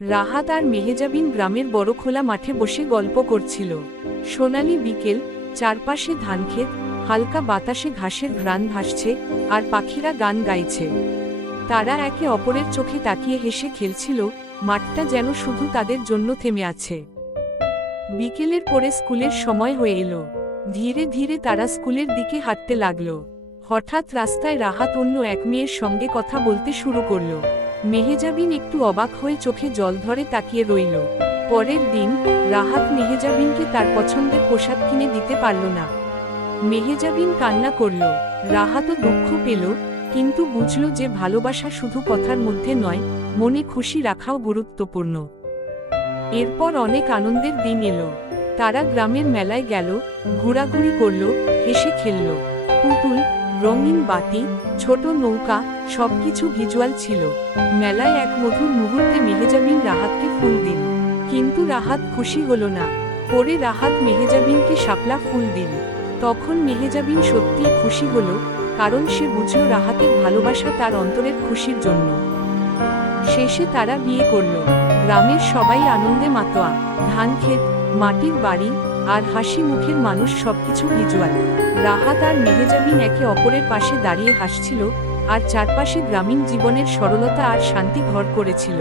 রাহাত আর মেহেজাবিন গ্রামের বড় খোলা মাঠে বসে গল্প করছিল। সোনালি বিকেল, চারপাশে ধানক্ষেত, হালকা বাতাসে ঘাসের ঘ্রাণ ভাসছে, আর পাখিরা গান গাইছে। তারা একে অপরের চোখে তাকিয়ে হেসে খেলছিল, মাঠটা যেন শুধু তাদের জন্য থেমে আছে। বিকেলের পরে স্কুলের সময় হয়ে এলো। ধীরে ধীরে তারা স্কুলের দিকে হাঁটতে লাগলো। হঠাৎ রাস্তায় রাহাত অন্য এক মেয়ের সঙ্গে কথা বলতে শুরু করলো। মেহেজাবিন একটু অবাক হয়ে চোখে জল ধরে তাকিয়ে রইল। পরের দিন রাহাত মেহেজাবিনকে তার পছন্দের পোশাক কিনে দিতে পারল না। মেহেজাবিন কান্না করল। রাহাতও দুঃখ পেল, কিন্তু বুঝল যে ভালোবাসা শুধু কথার মধ্যে নয়, মনে খুশি রাখাও গুরুত্বপূর্ণ। এরপর অনেক আনন্দের দিন এলো। তারা গ্রামের মেলায় গেল, ঘোরাঘুরি করল, হেসে খেলল। পুতুল, রঙিন বাতি, ছোট নৌকা, সবকিছু ভিজুয়াল ছিল। মেলায় এক মধুর মুহূর্তে মেহেজাবিন রাহাতকে ফুল দিল, কিন্তু রাহাত খুশি হলো না। পরে রাহাত মেহেজাবিনকে শাপলা ফুল দিল। তখন মেহেজাবিন সত্যিই খুশি হলো, কারণ সে বুঝল রাহাতের ভালোবাসা তার অন্তরের খুশির জন্য। শেষে তারা বিয়ে করল। গ্রামের সবাই আনন্দে মাতোয়া। ধানক্ষেত, মাটির বাড়ি, আর হাসি মুখের মানুষ, সবকিছু ভিজুয়াল। রাহাত আর মেহেজাবিন একে অপরের পাশে দাঁড়িয়ে হাসছিল, আর চারপাশে গ্রামীণ জীবনের সরলতা আর শান্তি ভর করেছিল।